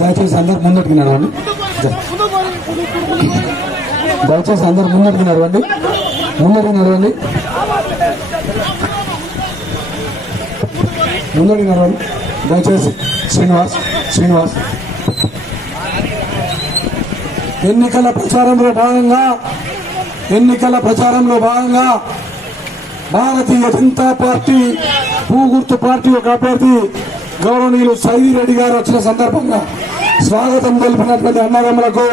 దయచేసి అందరు ముందటికి అండి దయచేసి అందరు ముందటికి అండి ముందటికి అండి ముందటికి దయచేసి శ్రీనివాస్ శ్రీనివాస్. ఎన్నికల ప్రచారంలో భాగంగా ఎన్నికల ప్రచారంలో భాగంగా భారతీయ జనతా పార్టీ పూగుర్తు పార్టీ ఒక అభ్యర్థి గౌరవనీయులు సైది రెడ్డి గారు వచ్చిన సందర్భంగా స్వాగతం తెలిపినటువంటి అన్నదమ్ములకు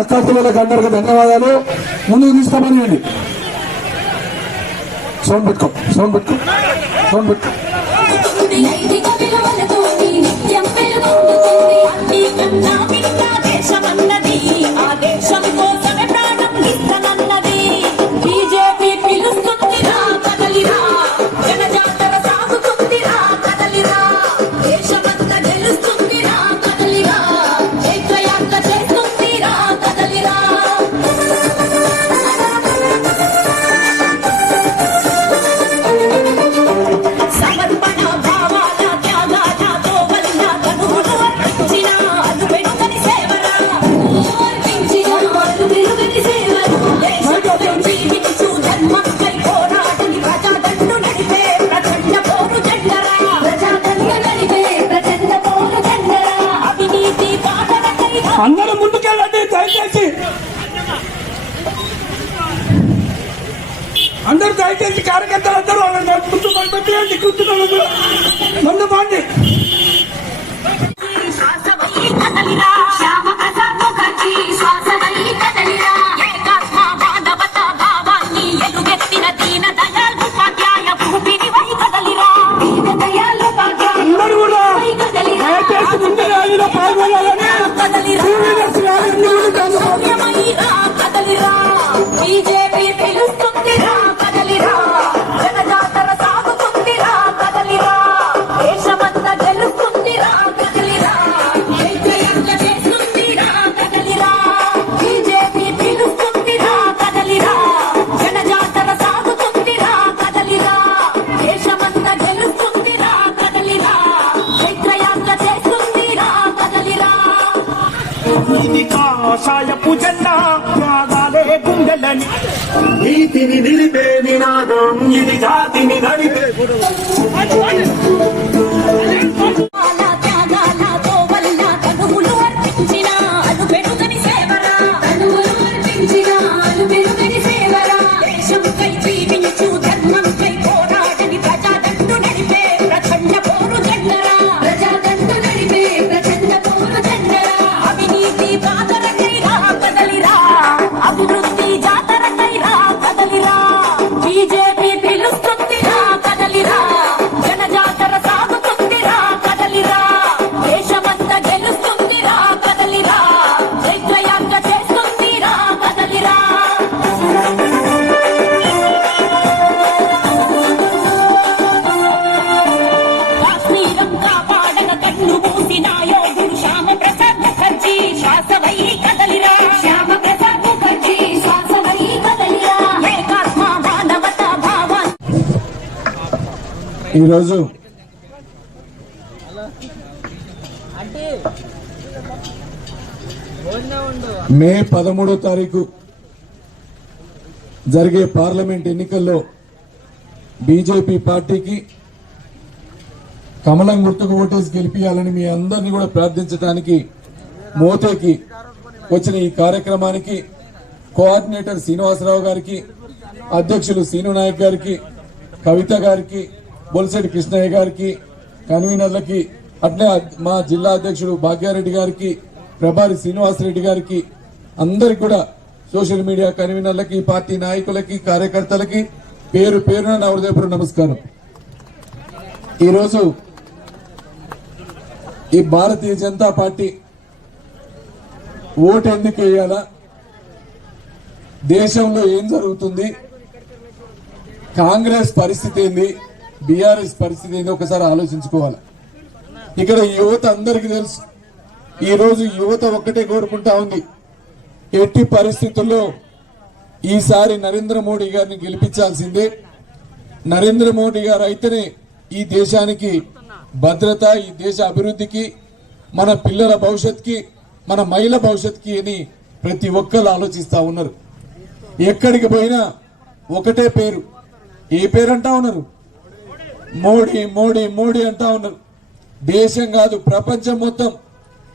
అక్కర్తులకు అందరికి ధన్యవాదాలు. ముందుకు తీస్తామని సౌండ్ పెట్టుకో సౌండ్ పెట్టుకో సౌండ్ పెట్టుకో. దయచేసి కార్యకర్తలందరూ కూర్చోబెట్టి కూర్చున్నాను ముందు బాండి పాల్గొనాలి. विद्यार्थी निधरित ఈరోజు మే పదమూడో తారీఖు జరిగే పార్లమెంట్ ఎన్నికల్లో బీజేపీ పార్టీకి కమలం గుర్తుకు ఓటేసి గెలిపించాలని మీ అందరినీ కూడా ప్రార్థించడానికి మోతేకి వచ్చిన ఈ కార్యక్రమానికి కోఆర్డినేటర్ శ్రీనివాసరావు గారికి అధ్యక్షులు సీను నాయక్ గారికి కవిత గారికి బొలిశెట్టి కృష్ణయ్య గారికి కన్వీనర్లకి అట్లే మా జిల్లా అధ్యక్షుడు భాగ్యారెడ్డి గారికి ప్రభారి శ్రీనివాసరెడ్డి గారికి అందరికి కూడా సోషల్ మీడియా కన్వీనర్లకి పార్టీ నాయకులకి కార్యకర్తలకి పేరు పేరున నా హృదయపూర్వ నమస్కారం. ఈరోజు ఈ భారతీయ జనతా పార్టీ ఓటు ఎందుకు వేయాలా? దేశంలో ఏం జరుగుతుంది? కాంగ్రెస్ పరిస్థితి ఏంది? బీఆర్ఎస్ పరిస్థితి ఏంది ఒకసారి ఆలోచించుకోవాలి. ఇక్కడ యువత అందరికీ తెలుసు. ఈ రోజు యువత ఒక్కటే కోరుకుంటా ఉంది. ఎట్టి పరిస్థితుల్లో ఈసారి నరేంద్ర మోడీ గారిని గెలిపించాల్సిందే. నరేంద్ర మోడీ గారు అయితేనే ఈ దేశానికి భద్రత ఈ దేశ అభివృద్ధికి మన పిల్లల భవిష్యత్కి మన మహిళ భవిష్యత్కి అని ప్రతి ఒక్కరు ఆలోచిస్తా ఉన్నారు. ఎక్కడికి పోయినా ఒకటే పేరు. ఏ పేరు అంటా ఉన్నారు? మోడీ మోడీ మోడీ అంటా ఉన్నారు. దేశం కాదు ప్రపంచం మొత్తం.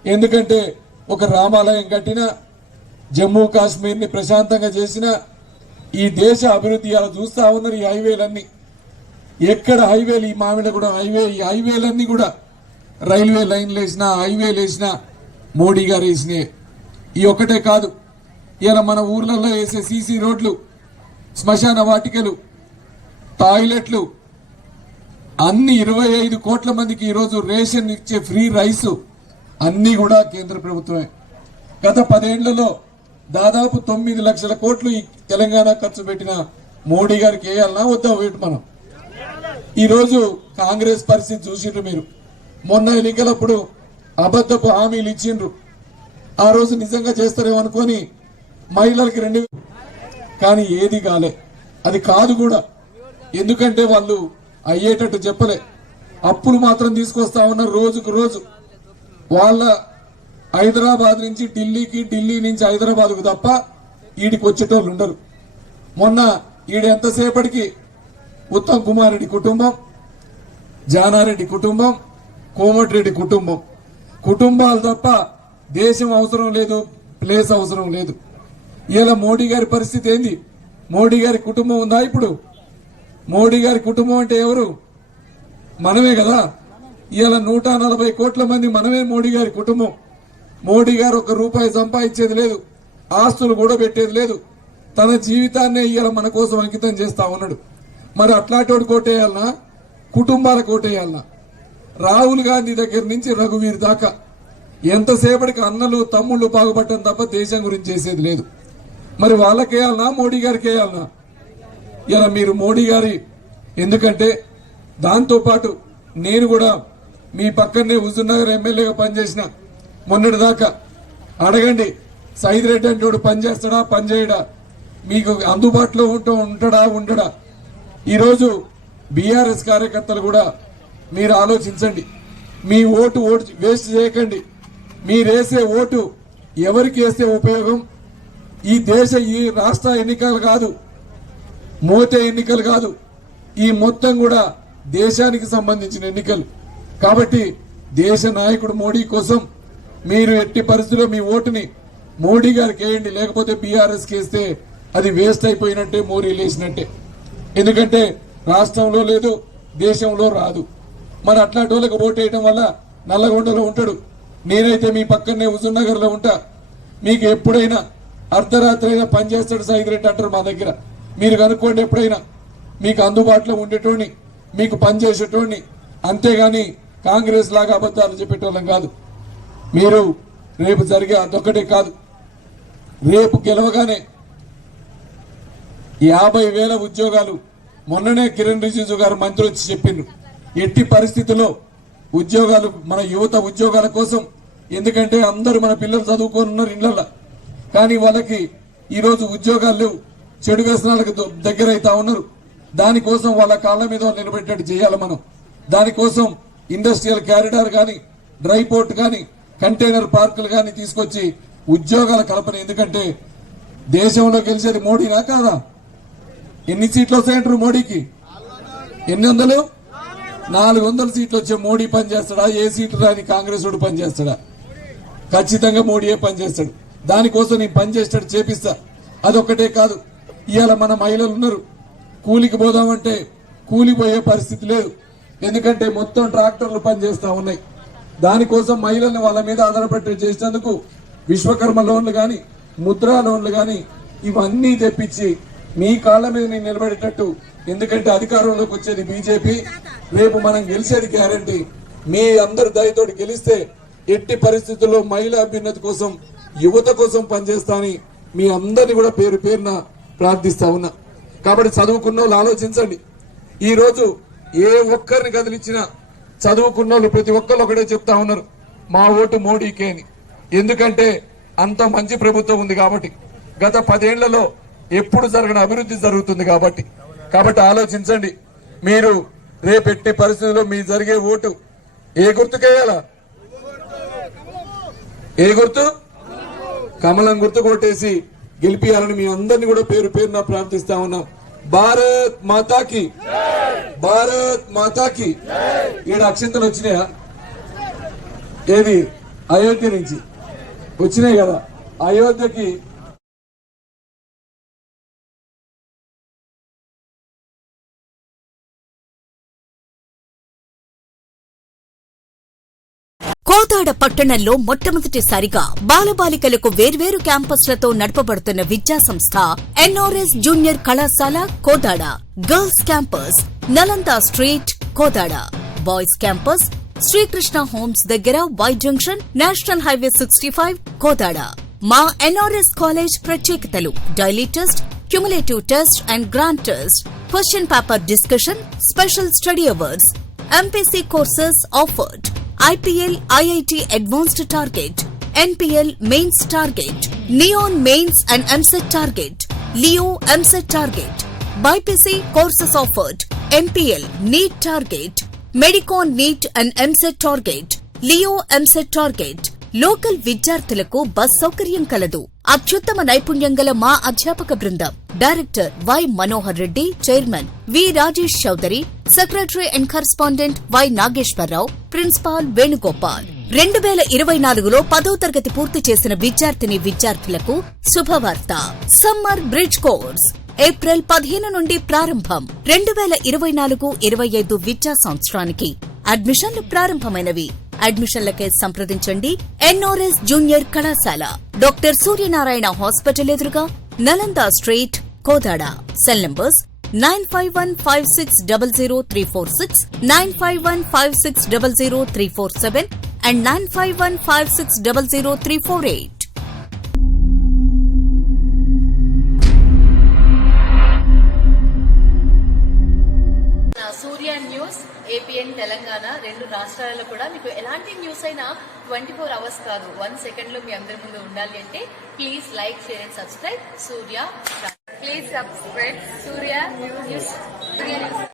ఎందుకంటే ఒక రామాలయం కట్టిన జమ్మూ కాశ్మీర్ని ప్రశాంతంగా చేసిన ఈ దేశ అభివృద్ధి అలా చూస్తా ఉన్నారు ఈ హైవేలన్నీ. ఎక్కడ హైవేలు? ఈ మామిడగూడెం హైవే ఈ హైవేలన్నీ కూడా రైల్వే లైన్లు వేసినా హైవేలు వేసినా మోడీ గారు వేసినాయి. ఈ ఒక్కటే కాదు ఇలా మన ఊర్లలో వేసే సీసీ రోడ్లు శ్మశాన వాటికలు టాయిలెట్లు అన్ని ఇరవై ఐదు కోట్ల మందికి ఈరోజు రేషన్ ఇచ్చే ఫ్రీ రైస్ అన్ని కూడా కేంద్ర ప్రభుత్వమే. గత పదేళ్ళలో దాదాపు తొమ్మిది లక్షల కోట్లు ఈ తెలంగాణ ఖర్చు పెట్టిన మోడీ గారికి వేయాలన్నా వద్దా వేటు మనం? ఈరోజు కాంగ్రెస్ పరిస్థితి చూసిండ్రు మీరు. మొన్న ఎన్నికలప్పుడు అబద్ధపు హామీలు ఇచ్చిండ్రు. ఆ రోజు నిజంగా చేస్తారేమో అనుకొని మహిళలకి రెండు కానీ ఏది కాలే. అది కాదు కూడా. ఎందుకంటే వాళ్ళు అయ్యేటట్టు చెప్పలే. అప్పులు మాత్రం తీసుకొస్తా ఉన్నారు రోజుకు రోజు. వాళ్ళ హైదరాబాద్ నుంచి ఢిల్లీకి ఢిల్లీ నుంచి హైదరాబాద్కు తప్ప ఈడికి వచ్చేటోళ్ళు ఉండరు. మొన్న ఈడు ఎంతసేపటికి ఉత్తమ్ కుమార్ రెడ్డి కుటుంబం జానారెడ్డి కుటుంబం కోమటిరెడ్డి కుటుంబం. కుటుంబాలు తప్ప దేశం అవసరం లేదు ప్లేస్ అవసరం లేదు. ఇలా మోడీ గారి పరిస్థితి ఏంది? మోడీ గారి కుటుంబం ఉందా ఇప్పుడు? మోడీ గారి కుటుంబం అంటే ఎవరు? మనమే కదా. ఇలా నూట నలభై కోట్ల మంది మనమే మోడీ గారి కుటుంబం. మోడీ గారు ఒక రూపాయి సంపాదించేది లేదు. ఆస్తులు కూడా పెట్టేది లేదు. తన జీవితాన్నే ఇవాళ మన కోసం అంకితం చేస్తా ఉన్నాడు. మరి అట్లాంటి కోటేయాలనా? కుటుంబాల కోటేయాలనా? రాహుల్ గాంధీ దగ్గర నుంచి రఘువీర్ దాకా. ఎంతసేపటికి అన్నలు తమ్ముళ్ళు బాగుపడటం తప్ప దేశం గురించి చేసేది లేదు. మరి వాళ్ళకేయాలనా? మోడీ గారికి వేయాలనా ఇలా మీరు మోడీ గారి ఎందుకంటే దాంతోపాటు నేను కూడా మీ పక్కనే హుజూర్నగర్ ఎమ్మెల్యేగా పనిచేసిన మొన్నటి దాకా అడగండి సైద్ రెడ్డి అంటే పనిచేస్తాడా పనిచేయడా మీకు అందుబాటులో ఉంటూ ఉంటాడా ఉండడా? ఈరోజు బీఆర్ఎస్ కార్యకర్తలు కూడా మీరు ఆలోచించండి. మీ ఓటు ఓటు వేస్ట్ చేయకండి. మీరేసే ఓటు ఎవరికి వేస్తే ఉపయోగం? ఈ దేశ ఈ రాష్ట్ర ఎన్నికలు కాదు. మోతే ఎన్నికలు కాదు. ఈ మొత్తం కూడా దేశానికి సంబంధించిన ఎన్నికలు. కాబట్టి దేశ నాయకుడు మోడీ కోసం మీరు ఎట్టి పరిస్థితుల్లో మీ ఓటుని మోడీ గారికి వేయండి లేకపోతే బీఆర్ఎస్ వేస్తే అది వేస్ట్ అయిపోయినట్టే మోడీ లేచినట్టే. ఎందుకంటే రాష్ట్రంలో లేదు దేశంలో రాదు. మరి అట్లాంటి వాళ్ళకి ఓటు వేయడం వల్ల నల్లగొండలో ఉంటాడు. నేనైతే మీ పక్కనే హుజూర్నగర్లో ఉంటా. మీకు ఎప్పుడైనా అర్ధరాత్రి అయినా పనిచేస్తాడు సైద్రెడ్డి అంటారు మా దగ్గర. మీరు కనుక్కోండి ఎప్పుడైనా. మీకు అందుబాటులో ఉండేటోని మీకు పనిచేసేటోని అంతేగాని కాంగ్రెస్ లాగా అబద్ధాలు చెప్పేటోళ్ళం కాదు. మీరు రేపు జరిగే అదొక్కటే కాదు. రేపు గెలవగానే యాభై వేల ఉద్యోగాలు మొన్ననే కిరణ్ రిజిజు గారు మంత్రి వచ్చి చెప్పిండ్రు. ఎట్టి పరిస్థితుల్లో ఉద్యోగాలు మన యువత ఉద్యోగాల కోసం ఎందుకంటే అందరూ మన పిల్లలు చదువుకొని ఉన్నారు ఇళ్ళల్లో కానీ వాళ్ళకి ఈరోజు ఉద్యోగాలు లేవు. చెడు వ్యసనాలకు దగ్గర అవుతా ఉన్నారు. దానికోసం వాళ్ళ కాళ్ళ మీద నిలబెట్టేట్టు చేయాలి మనం. దానికోసం ఇండస్ట్రియల్ క్యారిడార్ కానీ డ్రై పోర్ట్ కానీ కంటైనర్ పార్కులు కానీ తీసుకొచ్చి ఉద్యోగాల కల్పన. ఎందుకంటే దేశంలో గెలిచేది మోడీనా కాదా? ఎన్ని సీట్లు వస్తాయంటారు మోడీకి? ఎన్ని వందలు? నాలుగు వందల సీట్లు వచ్చే మోడీ పని చేస్తాడా ఏ సీట్లు రాని కాంగ్రెస్ వాడు పనిచేస్తాడా? ఖచ్చితంగా మోడీయే పనిచేస్తాడు. దానికోసం నేను పని చేస్తాడు చేపిస్తా. అదొక్కటే కాదు. ఇవాళ మన మహిళలు ఉన్నారు. కూలికి పోదామంటే కూలిపోయే పరిస్థితి లేదు. ఎందుకంటే మొత్తం ట్రాక్టర్లు పనిచేస్తా ఉన్నాయి. దానికోసం మహిళల్ని వాళ్ళ మీద ఆధారపడి చేసినందుకు విశ్వకర్మ లోన్లు కానీ ముద్రా లోన్లు కానీ ఇవన్నీ తెప్పించి మీ కాళ్ళ మీద నేను నిలబడేటట్టు ఎందుకంటే అధికారంలోకి వచ్చేది బీజేపీ. రేపు మనం గెలిచేది గ్యారంటీ. మీ అందరి దయతోటి గెలిస్తే ఎట్టి పరిస్థితుల్లో మహిళా అభ్యున్నతి కోసం యువత కోసం పనిచేస్తానని మీ అందరిని కూడా పేరు పేరున ప్రార్థిస్తా ఉన్నా. కాబట్టి చదువుకున్న వాళ్ళు ఆలోచించండి. ఈ రోజు ఏ ఒక్కరిని కదిలించినా చదువుకున్న వాళ్ళు ప్రతి ఒక్కరు ఒకటే చెప్తా ఉన్నారు. మా ఓటు మోడీకే అని. ఎందుకంటే అంత మంచి ప్రభుత్వం ఉంది కాబట్టి. గత పదేళ్ళలో ఎప్పుడు జరగని అభివృద్ధి జరుగుతుంది కాబట్టి. కాబట్టి ఆలోచించండి. మీరు రేపెట్టి పరిస్థితుల్లో మీ జరిగే ఓటు ఏ గుర్తుకేయాలా ఏ గుర్తు? కమలం గుర్తు కొట్టేసి గెలిపియాలని మీ అందరిని కూడా పేరు పేరున ప్రార్థిస్తా ఉన్నాం. భారత్ మాతాకి. భారత్ మాతాకి. ఈడ అక్షంతలు వచ్చినాయా? ఏది? అయోధ్య నుంచి. వచ్చినాయి కదా. అయోధ్యకి పట్టణంలో మొట్టమొదటిసారిగా బాలబాలికలకు వేర్వేరు క్యాంపస్లతో నడపబడుతున్న విద్యా సంస్థ ఎన్ఆర్ఎస్ జూనియర్ కళాశాల Kodad. Girls campus Nalanda street Kodad. Boys campus Srikrishna homes దగ్గర Y junction national highway sixty five Kodad. మా ఎన్ఆర్ఎస్ కాలేజ్ ప్రత్యేకతలు daily test cumulative test and grand test question paper discussion special study hours MPC courses offered IPL IIT advanced target NPL mains target Neon mains and EAMCET target Leo EAMCET target BiPC courses offered MPL NEET target Medicon NEET and EAMCET target Leo EAMCET target. Local విద్యార్థులకు bus సౌకర్యం కలదు. అత్యుత్తమ నైపుణ్యం గల మా అధ్యాపక బృందం. Director Y Manohar Reddy chairman V Rajesh Chowdary secretary and correspondent Y Nageswararao principal Venugopal. రెండు వేల ఇరవై నాలుగులో పదో తరగతి పూర్తి చేసిన విద్యార్థిని విద్యార్థులకు శుభవార్త. Summer bridge course. ఏప్రిల్ పదిహేను నుండి ప్రారంభం. రెండు వేల ఇరవై నాలుగు ఇరవై ఐదు విద్యా సంవత్సరానికి. అడ్మిషన్లు ప్రారంభమైనవి. అడ్మిషన్లకే సంప్రదించండి. ఎన్ఆర్ఎస్ జూనియర్ కళాశాల. డాక్టర్ సూర్యనారాయణ హాస్పిటల్ ఎదురుగా Nalanda street Kodad. Cell numbers nine five one five six double zero three four six nine five one five six double zero three four seven and nine five one five six double zero three four eight. రెండు కూడా మీకు ఎలాంటి news అయినా twenty four hours కాదు. One సెకండ్లో మీ అందరి ముందు ఉండాలి అంటే please like share and subscribe Surya please subscribe Surya news